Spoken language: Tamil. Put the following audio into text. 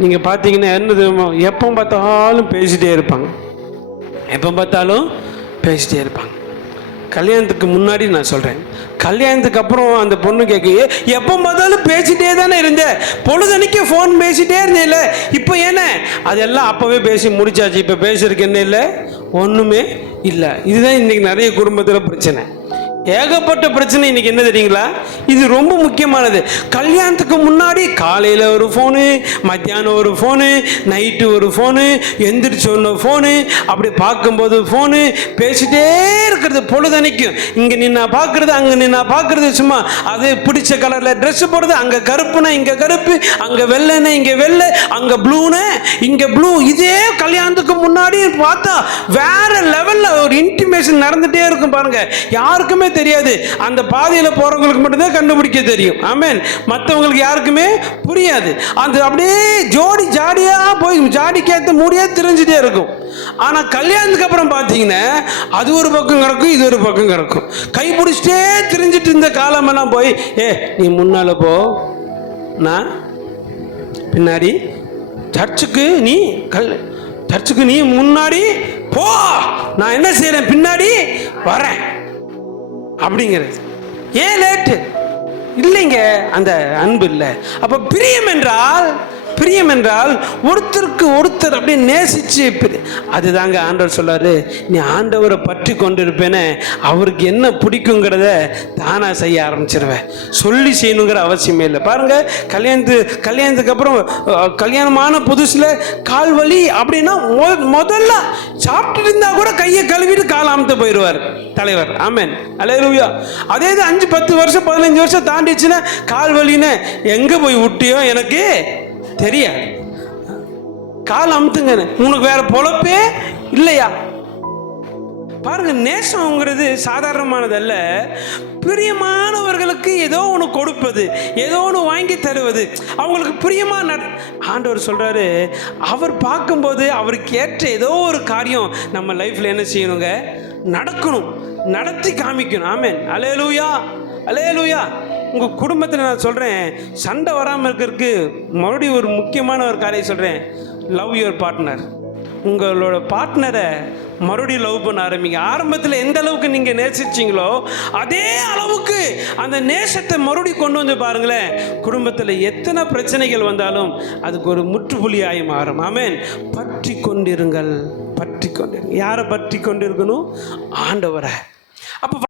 நீங்கள் பார்த்தீங்கன்னா என்னது, எப்போ பார்த்தாலும் பேசிகிட்டே இருப்பாங்க, எப்போ பார்த்தாலும் பேசிகிட்டே இருப்பாங்க. கல்யாணத்துக்கு முன்னாடி நான் சொல்கிறேன், கல்யாணத்துக்கு அப்புறம் அந்த பொண்ணு கேட்க, எப்போ பார்த்தாலும் பேசிகிட்டே தானே இருந்தேன், பொழுதன்னைக்கு ஃபோன் பேசிகிட்டே இருந்தேன் இல்லை, இப்போ என்ன அதெல்லாம் அப்போவே பேசி முடிச்சாச்சு, இப்போ பேசுறதுக்கு என்ன இல்லை, ஒன்றுமே இல்லை. இதுதான் இன்றைக்கி நிறைய குடும்பத்தில் பிரச்சனை, ஏகப்பட்ட பிரச்சனை. இன்னைக்கு என்ன தெரியுங்களா, இது ரொம்ப முக்கியமானது. கல்யாணத்துக்கு முன்னாடி காலையில் ஒரு ஃபோனு, மத்தியானம் ஒரு ஃபோனு, நைட்டு ஒரு ஃபோனு, எந்திரிச்சு ஒன்று ஃபோனு, அப்படி பார்க்கும்போது ஃபோனு, பேசிட்டே இருக்கிறது பொழுதனைக்கும். இங்கே நின்னா பார்க்குறது, அங்கே நின்னா பார்க்குறது, சும்மா அது பிடிச்ச கலரில் ட்ரெஸ்ஸு போடுறது, அங்கே கருப்புனா இங்கே கருப்பு, அங்கே வெள்ளைன்னா இங்கே வெள்ளை, அங்கே ப்ளூனா இங்கே ப்ளூ. இதே கல்யாணத்துக்கு முன்னாடி பார்த்தா வேற லெவலில் ஒரு இன்டிமேஷன் நடந்துகிட்டே இருக்கும் பாருங்க. யாருக்குமே தெரியாது, அந்த பாதையில் போறவங்களுக்கு மட்டும்தான் கண்டுபிடிக்க தெரியும். ஆமென். மற்றவங்களுக்கு யாருக்குமே புரியாது. அந்த அப்படியே ஜோடி ஜாடியா போய் ஜாடிக்கேற்ற மூடியா தெரிஞ்சுட்டே இருக்கும். ஆனா கல்யாணத்துக்கு அப்புறம் பார்த்தீங்கன்னா அது ஒரு பக்கம் கிடக்கும், இது ஒரு பக்கம் கிடக்கும். கை பிடிச்சிட்டே தெரிஞ்சிட்டு இருந்த காலமெல்லாம் போய், நீ முன்னால போ, நான் பின்னாடி, சர்ச்சுக்கு நீ முன்னாடி போ, நான் என்ன செய்யறேன் பின்னாடி வரேன் அப்படிங்கிறது. ஏன் லேட்டு இல்லைங்க, அந்த அன்பு இல்லை. அப்ப பிரியம் என்றால் ஒருத்தருக்கு ஒருத்தர் அப்படியே நேசிச்சு, அதுதாங்க ஆண்டவர் சொல்றாரு, நீ ஆண்டவரை பற்றி கொண்டிருப்பேனே, அவருக்கு என்ன பிடிக்குங்கிறத தானா செய்ய ஆரம்பிச்சிருவேன், சொல்லி செய்யணுங்கிற அவசியமே இல்லை. பாருங்க, கல்யாணத்துக்கு அப்புறம், கல்யாணமான புதுசுல கால் வலி அப்படின்னா முதல்ல சாப்பிட்டு இருந்தா கூட கையை கழுவிட்டு கால் அமுத்து போயிடுவார் தலைவர். ஆமென், அல்லேலூயா. அதே இது 5-10 வருஷம் 15 வருஷம் தாண்டிச்சுன்னா கால் வலின்னு எங்க போய் விட்டியோ எனக்கு தெரியாது, கால் அமுத்துங்க, உனக்கு வேற பொழப்பே இல்லையா? பாருங்க, நேசம்ங்கிறது சாதாரணமானது அல்ல. பிரியமானவர்களுக்கு ஏதோ ஒன்று கொடுப்பது, ஏதோ ஒன்று வாங்கி தருவது, அவங்களுக்கு பிரியமான ஆண்டவர் சொல்றாரு, அவர் பார்க்கும்போது அவருக்கு ஏற்ற ஏதோ ஒரு காரியம் நம்ம லைஃப்ல என்ன செய்யணுங்க, நடக்கணும், நடத்தி காமிக்கணும். ஆமென், அல்லேலூயா, அல்லேலூயா. உங்கள் குடும்பத்தில் நான் சொல்கிறேன், சண்டை வராமல் இருக்கிறதுக்கு மறுபடியும் ஒரு முக்கியமான ஒரு காரியம் சொல்கிறேன், லவ் யுவர் பார்ட்னர். உங்களோட பார்ட்னரை மறுபடியும் லவ் பண்ண ஆரம்பிங்க. ஆரம்பத்தில் எந்த அளவுக்கு நீங்கள் நேசிச்சிங்களோ அதே அளவுக்கு அந்த நேசத்தை மறுபடியும் கொண்டு வந்து பாருங்களேன். குடும்பத்தில் எத்தனை பிரச்சனைகள் வந்தாலும் அதுக்கு ஒரு முற்றுப்புள்ளியாய் மாறும். ஆமென். பற்றி கொண்டிருங்கள். யாரை பற்றி கொண்டிருக்கணும்? ஆண்டவரை. அப்போ